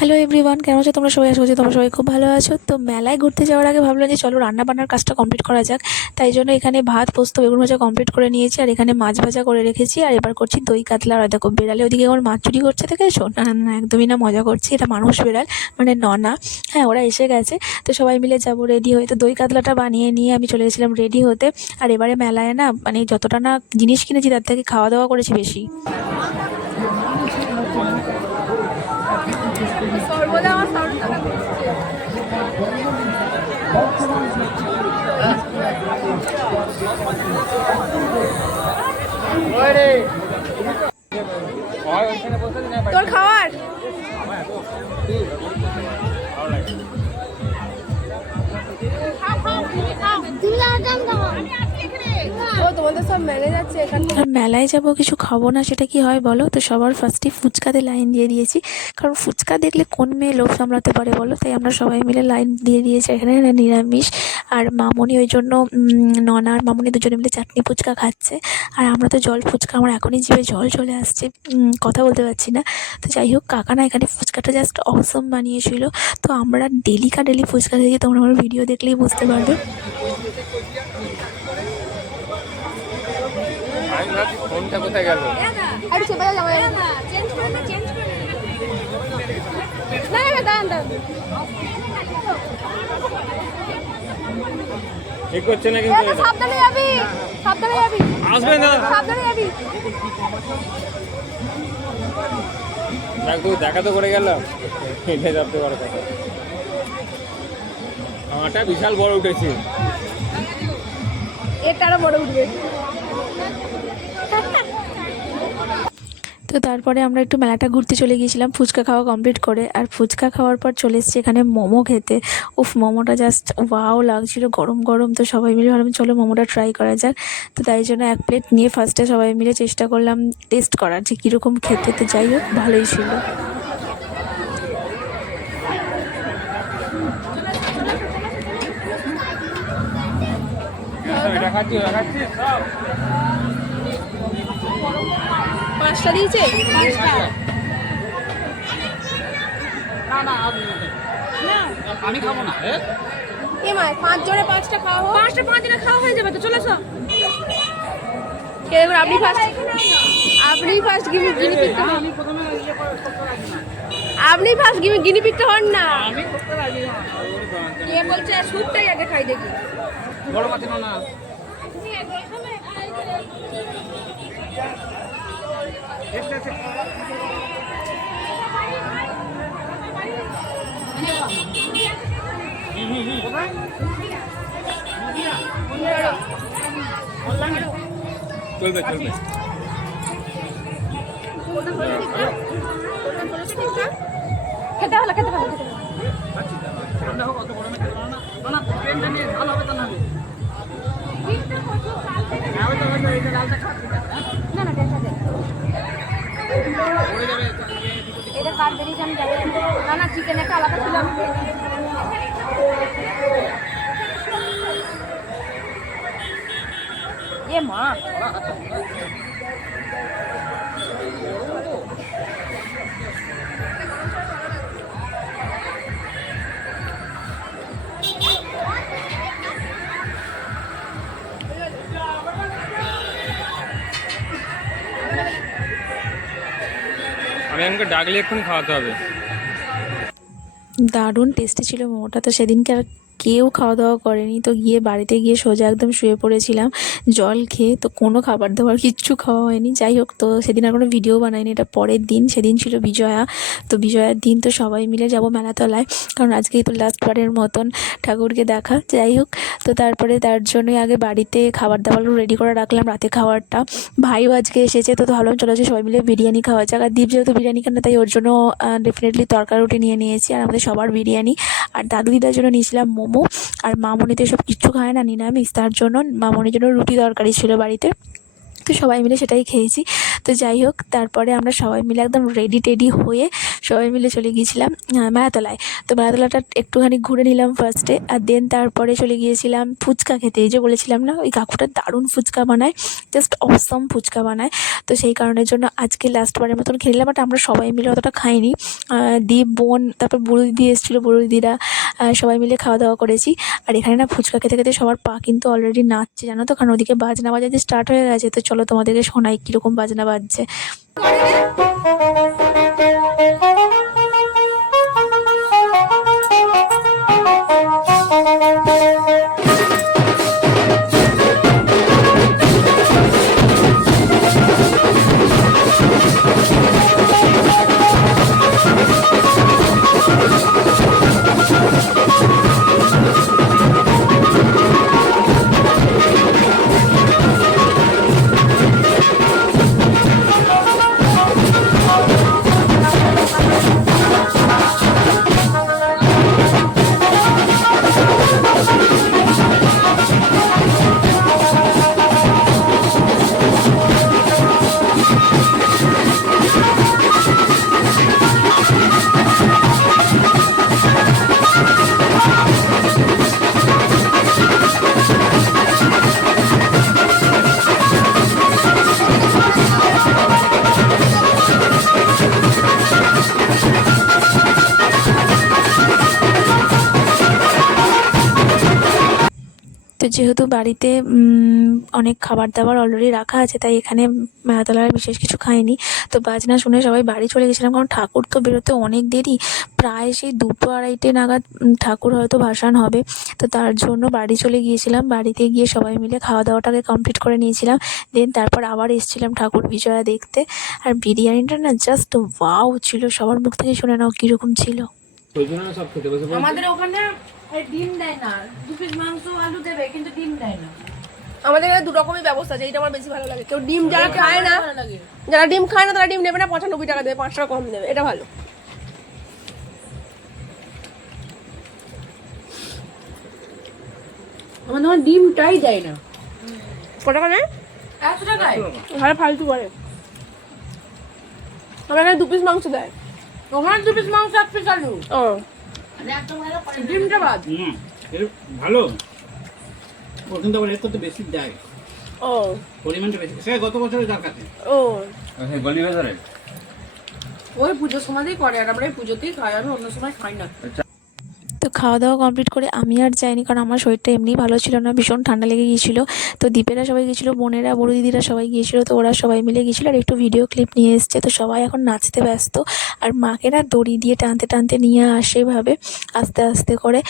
Hello everyone, কেমন আছো তোমরা সবাই? আশা করছি তোমরা সবাই খুব ভালো আছো। তো মেলায় ঘুরতে যাওয়ার আগে ভাবলাম যে চলো রান্না বান্নার কাজটা কমপ্লিট করা যাক। তাই জন্য এখানে ভাত, পোস্ত, বেগুন ভাজা কমপ্লিট করে নিয়েছি, আর এখানে মাছ ভাজা করে রেখেছি। আর এবার করছি দই কাতলা। আর দেখো বেড়ালে ওদিকে আমার মাছ চুরি করছে, দেখেছো? না না না, একদমই না, মজা করছি। এটা মানুষ বেড়াল, মানে ননা। হ্যাঁ, ওরা এসে গেছে। তো সবাই মিলে যাবো রেডি হয়ে। তো দই কাতলাটা বানিয়ে নিয়ে আমি চলে গেছিলাম রেডি হতে। আর এবারে মেলায় না, মানে যতটা না জিনিস কিনেছি তার থেকে খাওয়া দাওয়া করেছি বেশি। সর্বদা আমার সাউন্ড তোর খাওয়ার তোমাদের সব মেলে যাচ্ছে এখানে। আর মেলায় যাবো কিছু খাবো না, সেটা কি হয় বলো? তো সবার ফার্স্টে ফুচকাতে লাইন দিয়ে দিয়েছি, কারণ ফুচকা দেখলে কোন মেয়ে লোভ সামলাতে পারে বলো? তাই আমরা সবাই মিলে লাইন দিয়ে দিয়েছি। এখানে নিরামিষ। আর মামনি ওই জন্য ননা আর মামনি দুজনে মিলে চাটনি ফুচকা খাচ্ছে। আর আমরা তো জল ফুচকা, আমার এখনই জিভে জল চলে আসছে, কথা বলতে পারছি না। তো যাই হোক, কাকা না এখানে ফুচকাটা জাস্ট অসম বানিয়েছিল। তো আমরা ডেলি ফুচকা খেয়েছি, তোমরা আমার ভিডিও দেখলেই বুঝতে পারবে। ফোনটা কোথায় গেল? আরে সে বাজা যাবে না, চেঞ্জ করে না, না না দাঁড়ান ঠিক করছে না কিন্তু এটা। সাবধানে যাবি, সাবধানে যাবি, আসবে না, সাবধানে যাবি। দেখ তুই দেখা তো করে গেলাম, এটা যাতে পারে কথা। আমারটা বিশাল বড় উঠেছে। এটা আরো বড় উঠবে। তো তারপরে আমরা একটু মেলাটা ঘুরতে চলে গিয়েছিলাম ফুচকা খাওয়া কমপ্লিট করে। আর ফুচকা খাওয়ার পর চলে এসেছি এখানে মোমো খেতে। উফ, মোমোটা জাস্ট ওয়াও লাগছিল, গরম গরম। তো সবাই মিলে ভাবলাম চলো মোমোটা ট্রাই করা যাক। তো তাই জন্য এক প্লেট নিয়ে ফার্স্টে সবাই মিলে চেষ্টা করলাম টেস্ট করার যে কীরকম খেতে। তো যাই হোক, ভালোই ছিল। এটা খাচ্ছি, এটা খাচ্ছি সব। পাঁচটা দিয়েছে, পাঁচটা। আমি খাবো না। এ মা, 5 জনে 5টা খাওয়া হোক। 5টা 5 জনে খাওয়া হয়ে যাবে তো, চলে এসো। কে এবার আপনি ফার্স্ট, আপনি ফার্স্ট গিনি পিকটা হন। আপনি ফার্স্ট গিনি পিকটা হন না। আমি করতে রাজি না। কে বলছে স্যুপটাই আগে খাই দেখি। বড় মাছ না। চলবে চলবে। খেতে হলো, খেতে হলো। না না, টেনশন নেই। এটা কার বেরিয়েছে আমি জানি না। না চিকেন একটা আলাদা ছিল। এ মা, আমি আমাকে ডাকলে এক্ষুনি খাওয়াতে হবে। দারুণ টেস্টি ছিল মোমোটা। তো সেদিনকে আর কেউ খাওয়া দাওয়া করেনি। তো গিয়ে বাড়িতে গিয়ে সোজা একদম শুয়ে পড়েছিলাম জল খেয়ে। তো কোনো খাবার দাবার কিচ্ছু খাওয়া হয়নি। যাই হোক, তো সেদিন আর কোনো ভিডিও বানাইনি, এটা পরের দিন। সেদিন ছিল বিজয়া। তো বিজয়ার দিন, তো সবাই মিলে যাব মেলাতলায়, কারণ আজকেই তো লাস্টবারের মতন ঠাকুরকে দেখা। যাই হোক, তো তারপরে তার জন্যই আগে বাড়িতে খাবার দাবারগুলো রেডি করে রাখলাম, রাতে খাবারটা। ভাইও আজকে এসেছে, তো ভাবলাম চলো যে সবাই মিলে বিরিয়ানি খাওয়া যাক। আর দীপ যেহেতু বিরিয়ানি খান না, তাই ওর জন্য ডেফিনেটলি তরকারি রুটি নিয়ে নিয়েছি। আর আমাদের সবার বিরিয়ানি। আর দাদু দিদার জন্য নিয়েছিলাম মোমো। আর মামনি তো এসব কিচ্ছু খায় না, নিরামিষ, তার জন্য মামনির জন্য রুটি তরকারি ছিল বাড়িতে। তো সবাই মিলে সেটাই খেয়েছি। তো যাই হোক, তারপরে আমরা সবাই মিলে একদম রেডি টেডি হয়ে সবাই মিলে চলে গিয়েছিলাম মায়াতলায়। তো মায়াতলাটা একটুখানি ঘুরে নিলাম ফার্স্টে, আর দেন তারপরে চলে গিয়েছিলাম ফুচকা খেতে। এই যে বলেছিলাম না, ওই কাকুটা দারুণ ফুচকা বানায়, জাস্ট অসম ফুচকা বানায়। তো সেই কারণের জন্য আজকে লাস্টবারের মতন খেয়ে নিলাম, বাট আমরা সবাই মিলে অতটা খাইনি। দীপ, বোন, তারপর বুড়ো দিদি এসেছিলো, বুড়ো দিদিরা সবাই মিলে খাওয়া দাওয়া করেছি। আর এখানে না ফুচকা খেতে খেতে সবার পা কিন্তু অলরেডি নাচছে, জানো তো, কারণ ওদিকে বাজনা বাজাতে স্টার্ট হয়ে গেছে। তো চলো তোমাদেরকে শোনাই কীরকম বাজনা বাজছে। তো যেহেতু বাড়িতে অনেক খাবার দাবার অলরেডি রাখা আছে, তাই এখানে মায়াতলার বিশেষ কিছু খাইনি। তো বাজনা শুনে সবাই বাড়ি চলে গেছিলাম, কারণ ঠাকুর তো বেরোতে অনেক দেরি, প্রায় সেই 2-2:30 নাগাদ ঠাকুর হয়তো ভাসান হবে। তো তার জন্য বাড়ি চলে গিয়েছিলাম। বাড়িতে গিয়ে সবাই মিলে খাওয়া দাওয়াটাকে কমপ্লিট করে নিয়েছিলাম। দেন তারপর আবার এসেছিলাম ঠাকুর বিজয়া দেখতে। আর বিরিয়ানিটা না জাস্ট ওয়াও ছিল, সবার মুখ থেকে শুনে নাও কীরকম ছিল। সব খেতে বসে পড়েছে। আমাদের ওখানে ডিম দেয় না, 2 পিস মাংস আলু দেবে কিন্তু ডিম দেয় না। আমাদের এখানে 2 রকমের ব্যবস্থা আছে, এইটা আমার বেশি ভালো লাগে। কেউ ডিম যারা খায় না, যারা ডিম খায় না তারা ডিম নেবে না, 95 টাকা দেবে, 5 টাকা কম দেবে, এটা ভালো। আমাদের ওখানে ডিমটাই দেয় না। কত টাকা নেয়? 100 টাকায় ঘরে ফালতু করে। আমার এখানে 2 পিস মাংস দেয়। ওখানে 2 পিস মাংস 1 পিস আলু, ও ডিমটা বাদ। এর ভালো, ও কিন্তু আবার এর তো বেশি দেয়, ও পরিমাণটা বেশি। সে গত বছরে যার কাছে ও গলি বাজারে ওই পুজোর সময়তেই করে, আর আমরা এই পুজোতেই খাই, আমি অন্য সময় খাই না। তো খাওয়া দাওয়া কমপ্লিট করে আমি আর যাইনি, কারণ আমার শরীরটা এমনিই ভালো ছিল না, ভীষণ ঠান্ডা লেগে গিয়েছিলো। তো দীপেরা সবাই গিয়েছিলো, বোনেরা, বড় দিদিরা সবাই গিয়েছিলো। তো ওরা সবাই মিলে গিয়েছিলো আর একটু ভিডিও ক্লিপ নিয়ে এসছে। তো সবাই এখন নাচতে ব্যস্ত, আর মাকে না দড়ি দিয়ে টানতে টানতে নিয়ে আসে ভাবে আস্তে আস্তে করে,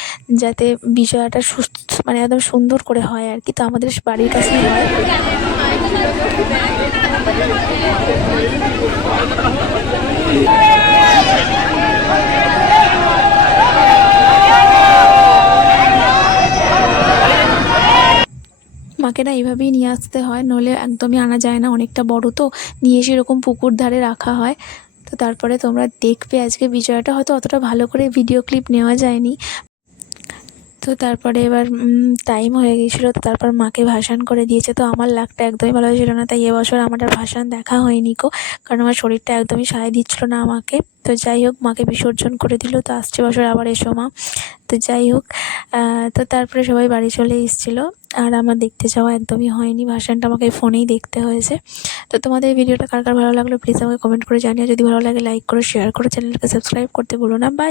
যাতে বিষয়টা মানে একদম সুন্দর করে হয় আর কি। তো আমাদের বাড়ির কাছেই হয়। মাকে না এইভাবেই নিয়ে আসতে হয়, নইলে একদমই আনা যায় না, অনেকটা বড় তো। নিয়ে এসে এরকম পুকুর ধারে রাখা হয়। তো তারপরে তোমরা দেখবে আজকে বিজয়টা, হয়তো অতটা ভালো করে ভিডিও ক্লিপ নেওয়া যায়নি। তো তারপরে এবার টাইম হয়ে গিয়েছিলো, তো তারপর মাকে ভাসান করে দিয়েছে। তো আমার লাকটা একদমই ভালো হয়েছিল না, তাই এবছর আমার আর ভাসান দেখা হয়নি কো, কারণ আমার শরীরটা একদমই সায় দিচ্ছিলো না আমাকে। তো যাই হোক, মাকে বিসর্জন করে দিল। তো আসছে বছর আবার এসো মা। তো যাই হোক, তো তারপরে সবাই বাড়ি চলে এসেছিলো, আর আমার দেখতে যাওয়া একদমই হয়নি, ভাসানটা আমাকে ফোনেই দেখতে হয়েছে। তো তোমাদের এই ভিডিওটা কার কার ভালো লাগলো প্লিজ আমাকে কমেন্ট করে জানিও। যদি ভালো লাগে লাইক করো, শেয়ার করো, চ্যানেলকে সাবস্ক্রাইব করতে ভুলো না। বাই।